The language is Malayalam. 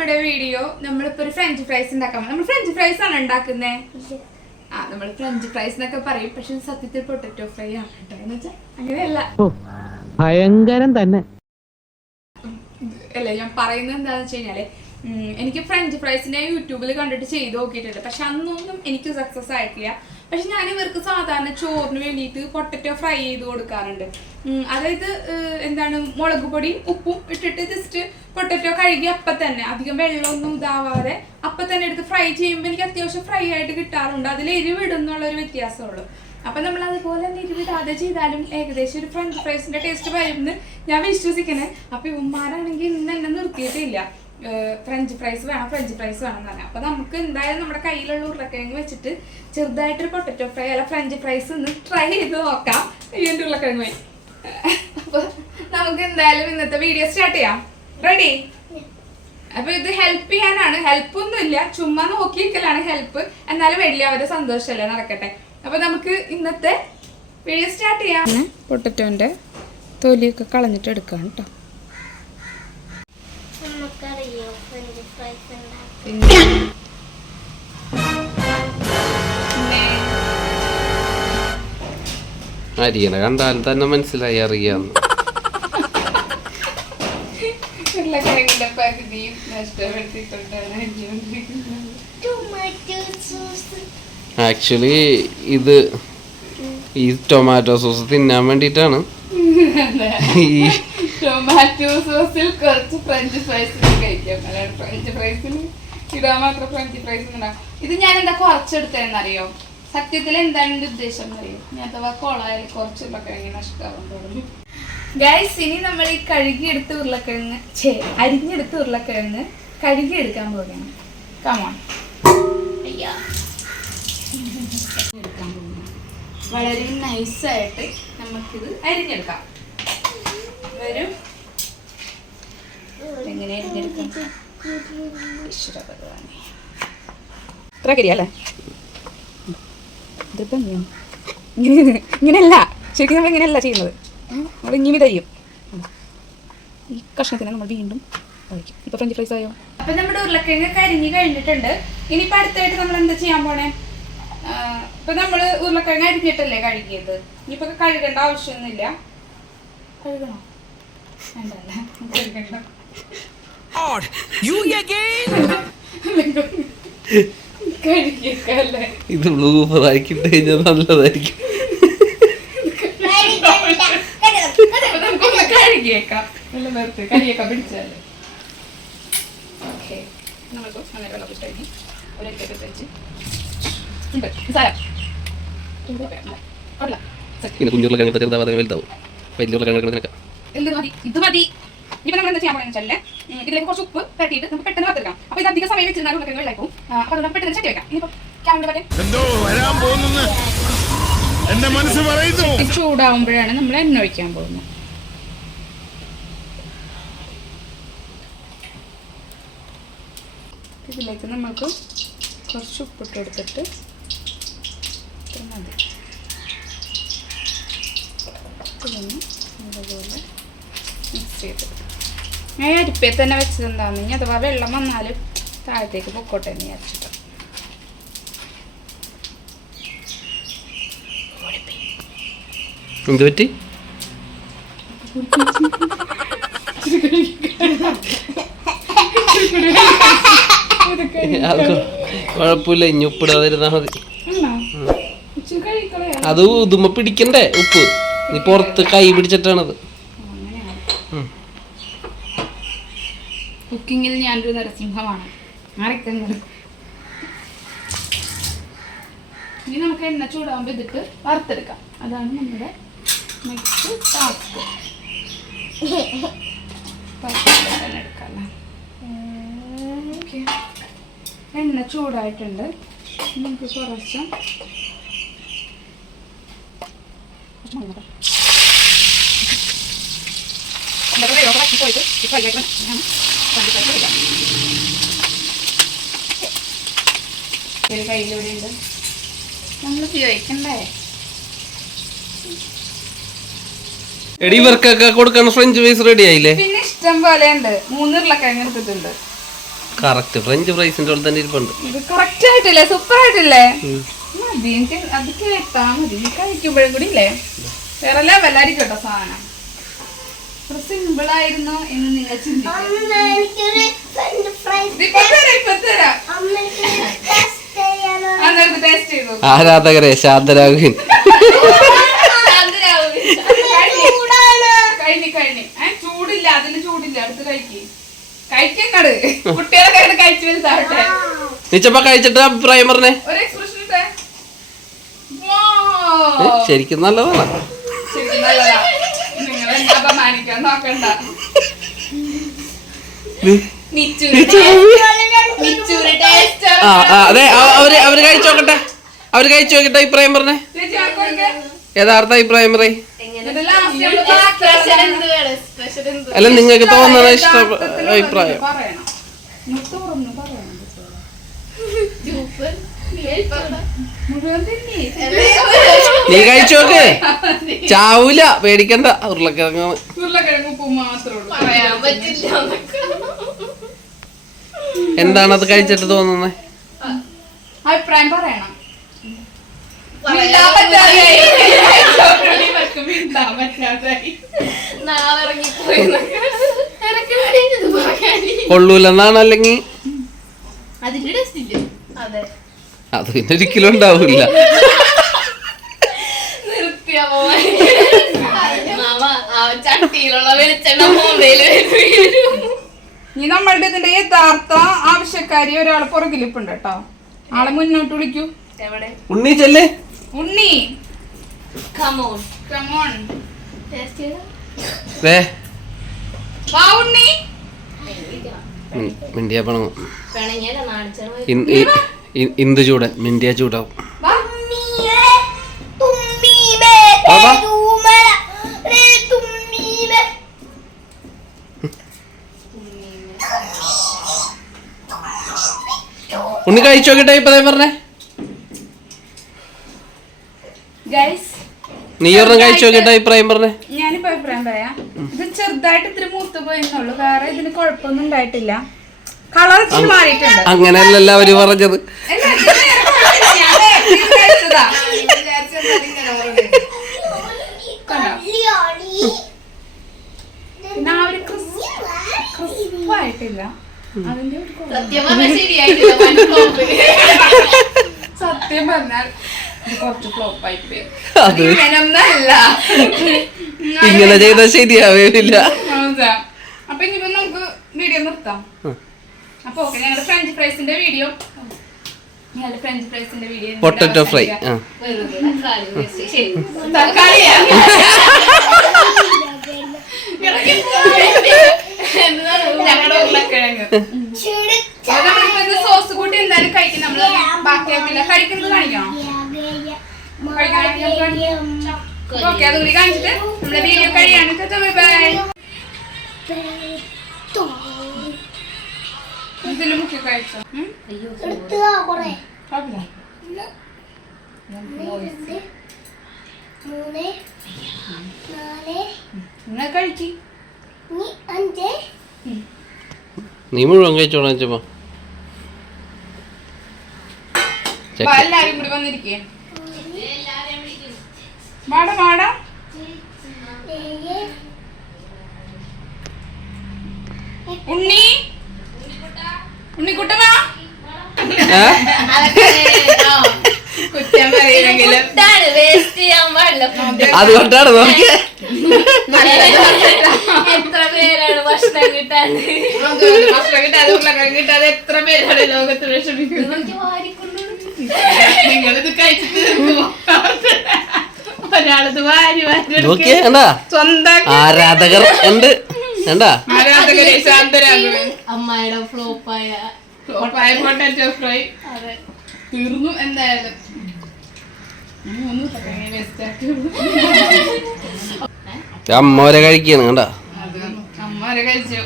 നമ്മുടെ വീഡിയോ നമ്മളിപ്പോ ഒരു ഫ്രഞ്ച് ഫ്രൈസ് ഉണ്ടാക്കാൻ നമ്മൾ ഫ്രഞ്ച് ഫ്രൈസ് ആണ് ഉണ്ടാക്കുന്നത്. നമ്മൾ ഫ്രഞ്ച് ഫ്രൈസ് എന്നൊക്കെ പറയും, പക്ഷെ സത്യത്തിൽ പൊട്ടറ്റോ ഫ്രൈ ആണ് കേട്ടോ. എന്ന് വെച്ചാൽ അങ്ങനെയല്ല, ഭയങ്കരം തന്നെ അല്ലേ. ഞാൻ പറയുന്നത് എന്താണെന്ന് വെച്ച് കഴിഞ്ഞാല്, എനിക്ക് ഫ്രഞ്ച് ഫ്രൈസിനെ യൂട്യൂബിൽ കണ്ടിട്ട് ചെയ്ത് നോക്കിയിട്ടുണ്ട്, പക്ഷെ അന്നൊന്നും എനിക്ക് സക്സസ് ആയിട്ടില്ല. പക്ഷെ ഞാൻ ഇവർക്ക് സാധാരണ ചോറിന് വേണ്ടിയിട്ട് പൊട്ടറ്റോ ഫ്രൈ ചെയ്ത് കൊടുക്കാറുണ്ട്. അതായത് എന്താണ്, മുളക് പൊടിയും ഉപ്പും ഇട്ടിട്ട് ജസ്റ്റ് പൊട്ടറ്റോ കഴുകി അപ്പം തന്നെ, അധികം വെള്ളമൊന്നും ഇതാവാതെ അപ്പം തന്നെ എടുത്ത് ഫ്രൈ ചെയ്യുമ്പോൾ എനിക്ക് അത്യാവശ്യം ഫ്രൈ ആയിട്ട് കിട്ടാറുണ്ട്. അതിൽ എരിവിടുന്നുള്ളൊരു വ്യത്യാസമുള്ളൂ. അപ്പം നമ്മൾ അതുപോലെ തന്നെ എരിവിടാതെ ചെയ്താലും ഏകദേശം ഒരു ഫ്രഞ്ച് ഫ്രൈസിന്റെ ടേസ്റ്റ് വരുമെന്ന് ഞാൻ വിശ്വസിക്കണേ. അപ്പം ഇവന്മാരാണെങ്കിൽ ഇന്ന് എന്നെ നിർത്തിയിട്ടില്ല, ഫ്രഞ്ച് ഫ്രൈസ് വേണം എന്ന് പറഞ്ഞാൽ. അപ്പൊ നമുക്ക് എന്തായാലും നമ്മുടെ കയ്യിലുള്ള ഉരുളക്കിഴങ്ങ് വെച്ചിട്ട് ചെറുതായിട്ടൊരു പൊട്ടറ്റോ ഫ്രൈ അല്ല ഫ്രഞ്ച് ഫ്രൈസ് ഒന്ന് ട്രൈ ചെയ്ത് നോക്കാം. ഇതിന്റെ ഉരുളക്കിഴങ്ങ് പോയി. അപ്പൊ നമുക്ക് എന്തായാലും ഇന്നത്തെ വീഡിയോ സ്റ്റാർട്ട് ചെയ്യാം. റെഡി? അപ്പൊ ഇത് ഹെൽപ്പ് ചെയ്യാനാണ്, ഹെൽപ്പ് ഒന്നുമില്ല, ചുമ്മാ നോക്കിയിരിക്കലാണ് ഹെൽപ്പ്. എന്നാലും വലിയ അവരുടെ സന്തോഷമല്ലേ, നടക്കട്ടെ. അപ്പൊ നമുക്ക് ഇന്നത്തെ വീഡിയോ സ്റ്റാർട്ട് ചെയ്യാം. പൊട്ടറ്റോന്റെ തൊലിയൊക്കെ കളഞ്ഞിട്ട് എടുക്കാം കേട്ടോ. അരിയണ കണ്ടാലും തന്നെ മനസ്സിലായി അറിയാം. ആക്ച്വലി ഇത് ഈ ടൊമാറ്റോ സോസ് തിന്നാൻ വേണ്ടിട്ടാണ്. ടൊമാറ്റോ സോസിൽ കുറച്ച് ഫ്രഞ്ച് ഫ്രൈസ് കഴിക്കാം, അല്ലാണ്ട് ഫ്രഞ്ച് ഫ്രൈസിൽ ഇടാൻ മാത്രം ഫ്രഞ്ച് ഫ്രൈസ് ഉണ്ടാകും. ഇത് ഞാൻ എന്താ കുറച്ചെടുത്തതെന്നറിയോ? സത്യത്തിൽ എന്താണ് എന്റെ ഉദ്ദേശം എന്നറിയോ? ഞാൻ അഥവാ കൊളായാൽ കുറച്ച് ഉരുളക്കിഴങ്ങ് നഷ്ടമാവാൻ തുടങ്ങി. ഗൈസ്, ഇനി നമ്മൾ ഈ അരിഞ്ഞെടുത്ത ഉരുളക്കിഴങ്ങ് കഴുകിയെടുക്കാൻ പോവുകയാണ്. കമോൺ, എടുക്കാൻ പോകുന്നു. വളരെ നൈസായിട്ട് നമുക്കിത് അരിഞ്ഞെടുക്കാം. വരും എങ്ങനെ അരിഞ്ഞെടുക്കാം? ഈശ്വര ഭഗവാനെ, ഇത്ര കരിയല്ലേ? ഇങ്ങനെയല്ല, ശരിക്കും നമ്മൾ ഇങ്ങനെയല്ല ചെയ്യുന്നത്. നമ്മൾ ഇങ്ങനെ തരും. ഈ കഷ്ണത്തിനെ നമ്മൾ വീണ്ടും കഴിക്കും. ഇപ്പൊ ഫ്രഞ്ച് ഫ്രൈസ് ആയോ? അപ്പൊ നമ്മുടെ ഉരുളക്കിഴങ്ങ് കരിഞ്ഞ് കഴിഞ്ഞിട്ടുണ്ട്. ഇനിയിപ്പോ അടുത്തായിട്ട് നമ്മൾ എന്താ ചെയ്യാൻ പോണേ? ഇപ്പൊ നമ്മള് ഉരുളക്കിഴങ്ങ് അരിഞ്ഞിട്ടല്ലേ കഴുകിയത്. ഇനിയിപ്പോ കഴുകേണ്ട ആവശ്യമൊന്നുമില്ല. കഴുകണോ? വേണ്ടല്ലേ, കഴുകണ്ട. കഴുകിയേക്കല്ലേ, ഇത് ബ്ലൂപ്പറാക്കി കഴിഞ്ഞാൽ നല്ലതായിരിക്കും. നമുക്കൊന്ന് കഴുകിയേക്കാം, നല്ല നേരത്തെ കരിയൊക്കെ പിടിച്ചല്ലേ. ഓക്കെ, നമുക്ക് അങ്ങനെ വെള്ളം കഴിഞ്ഞ് ഒരൊക്കെ വെച്ച് കുഞ്ഞുരുളക്കിഴങ്ങ് ചെറുതാവാതെ വലുതാവും. വലിയ ഇത് മതി. ഇപ്പൊ നമ്മൾ എന്താ ചെയ്യാൻ പോണെന്ന് വെച്ചാൽ ഇതിലേക്ക് കുറച്ച് ഉപ്പ് തട്ടിയിട്ട് നമുക്ക് പെട്ടെന്ന് വറുത്തെടുക്കാം. അപ്പൊ ഇത് അധികം സമയം വെച്ചിരുന്നാൽ ഉരുളക്കിഴങ്ങ് വെള്ളമാക്കും. അപ്പൊ അത് പെട്ടെന്ന് ചട്ടി വെക്കാം. ഇനിയിപ്പോ ചൂടാവുമ്പോഴാണ് നമ്മൾ എണ്ണ ഒഴിക്കാൻ പോകുന്നത്. ഇതിലേക്ക് നമുക്ക് കുറച്ച് ഉപ്പിട്ട് എടുത്തിട്ട് മതി. ഇതൊന്ന് നല്ലപോലെ മിക്സ് ചെയ്തെടുക്കാം. ഞാൻ അരിപ്പയിൽ തന്നെ വെച്ചതെന്താന്ന്, ഇനി അഥവാ വെള്ളം വന്നാലും താഴത്തേക്ക് പൊക്കോട്ടെ എന്ന് വിചാരിച്ചിട്ട്. എന്ത് പറ്റി? കുഴപ്പമില്ല, ഇനി ഉപ്പിടാതിരുന്നാ മതി. അത് ഉതുമ പിടിക്കണ്ടേ ഉപ്പ്? നീ പുറത്ത് കൈ പിടിച്ചിട്ടാണത്. കുക്കിങ്ങിൽ ഞാനൊരു നരസിംഹമാണ്. ഇനി നമുക്ക് എണ്ണ ചൂടാകുമ്പോൾ ഇതിട്ട് വറുത്തെടുക്കാം. അതാണ് നമ്മുടെ നെക്സ്റ്റ് ടാസ്ക്. എടുക്കാം. എണ്ണ ചൂടായിട്ടുണ്ട്. നമുക്ക് കുറച്ച് കയ്യിലൂടെ ഉണ്ട്, നമ്മൾ ഉപയോഗിക്കണ്ടേ? എടി ഇവർക്കൊക്കെ കൊടുക്കാൻ ഫ്രഞ്ച് ഫ്രൈസ് റെഡി ആയില്ലേ? പിന്നെ ഇഷ്ടം പോലെ ഉണ്ട്. 3 ഉരുളക്കിഴങ്ങ് എടുത്തിട്ടുണ്ട്. കറക്റ്റ് ഫ്രഞ്ച് ഫ്രൈസിന്റെ പോലെ തന്നെ ഇരിപ്പുണ്ട്. ഇത് കറക്റ്റ് ആയിട്ടില്ലേ? സൂപ്പർ ആയിട്ടില്ലേ? മതി, എനിക്ക് അത് കേട്ടാ മതി. കഴിക്കുമ്പോഴും കൂടി ഇല്ലേ വേറെ ലെവലായിരിക്കും കേട്ടോ സാധനം. സിമ്പിൾ ആയിരുന്നു എന്ന് നിങ്ങൾ ടേസ്റ്റ് ചെയ്തു. ആരാധകരെ ശാന്തരാകുവിൻ. കഴിഞ്ഞ് ചൂടില്ല, അതിന് ചൂടില്ല. അടുത്ത് കഴിക്കങ്ങട് കുട്ടികളെ കയ്യിൽ കഴിച്ചു വലുതാവട്ടെ. നിച്ചപ്പ കഴിച്ചിട്ട് അഭിപ്രായം പറഞ്ഞേ. ഒരു എക്സ്പ്രഷൻ ഇട്ടേ. ശരിക്കും നല്ലതാണ്. നിങ്ങൾ എന്നെ അപമാനിക്കാൻ നോക്കണ്ട. അതെ അവര് കഴിച്ചു നോക്കട്ടെ. അവര് കഴിച്ചു നോക്കട്ടെ, അഭിപ്രായം പറഞ്ഞേ. യഥാർത്ഥ അഭിപ്രായം പറയ്. അല്ല, നിങ്ങൾക്ക് തോന്നുന്ന ഇഷ്ട അഭിപ്രായം. നീ കഴിച്ചു നോക്ക്, ചാവൂല, പേടിക്കണ്ട. ഉരുളക്കിഴങ്ങ് എന്താണത് കഴിച്ചിട്ട് തോന്നുന്നത്? അഭിപ്രായം പറയണം. കൊള്ളൂലെന്നാണ്, അല്ലെങ്കിൽ അത് പിന്നെ ഒരിക്കലും ഉണ്ടാവില്ല. ഇനി നമ്മളുടെ ഇതിന്റെ യഥാർത്ഥ ആവശ്യക്കാരി ഒരാളെ പുറകിലിപ്പുണ്ട് കേട്ടോ. ആളെ മുന്നോട്ട് വിളിക്കൂ. ഉണ്ണി ചെല്ലേ. ഉണ്ണി ഉണ്ണി മിണ്ടിയ പണങ്ങും. ഇന്ദു ചൂടൻ മിണ്ടിയ ചൂടാവും. ഉണ്ണി കഴിച്ചു നോക്കിട്ടെ, ഇപ്പൊ പറഞ്ഞേ. നീ ഒരെണ്ണം കഴിച്ചു നോക്കിട്ടെ, അഭിപ്രായം പറഞ്ഞേ. ഞാനിപ്പോ അഭിപ്രായം പറയാം. ഇത് ചെറുതായിട്ട് ഇത്തിരി മൂത്ത് പോയെന്നുള്ളൂ, വേറെ ഇതിന് കുഴപ്പമൊന്നും ഉണ്ടായിട്ടില്ല. കളർ മാറിയിട്ടുണ്ട്. അങ്ങനെയല്ലല്ലോ അവര് പറഞ്ഞത്. പിന്നെ ആ ഒരു ക്രിസ്പായിട്ടില്ല. സത്യം പറഞ്ഞാൽ കുറച്ച് ഫ്ലോപ്പ് ആയിപ്പോയി. ഇങ്ങനെ ചെയ്താൽ ശരിയാവില്ല. അപ്പൊ ഇനിയിപ്പോ നമുക്ക് വീഡിയോ നിർത്താം. അപ്പൊ ഓക്കെ, ഞങ്ങളുടെ ഫ്രഞ്ച് ഫ്രൈസിന്റെ വീഡിയോ പൊട്ടറ്റോ ഫ്രൈ. സോസ് കൂട്ടി എന്തായാലും കഴിക്കും. നമ്മള് ബാക്കിയാക്കില്ല, കഴിക്കുന്നത് കാണിക്കണം. ഓക്കെ, അതുകൂടി കാണിച്ചിട്ട് നമ്മുടെ വീഡിയോ കഴിയാണ്. ബൈ. ഇതില് മുക്കി കഴിച്ചോ. കഴിക്കി. നീ മുഴുവൻ കഴിച്ചോളാം. എല്ലാരും കൂടി വന്നിരിക്കേ. വാടാ വാടാ. ഉണ്ണി ഉണ്ണിക്കുട്ടമാ. അതുകൊണ്ടാണ് നോക്കിയേ. എത്ര പേരാണ് ഭക്ഷണം കിട്ടാണ്ട് കിട്ടാതെ എത്ര പേരാണ് ലോകത്ത് വിഷമിക്കുന്നത്. നിങ്ങളിത് കഴിച്ചിട്ട് ഒരാളത് വാരി നോക്കിയേ, സ്വന്തം ആരാധകർ ഉണ്ട്. ആരാധകരെ ശാന്തരാകും. അമ്മായിയുടെ ഫ്ലോപ്പായ പൊട്ടാറ്റോ ഫ്രൈ തീർന്നു. എന്തായാലും അമ്മോരെ കഴിക്കാണ്. അമ്മ കഴിച്ചു.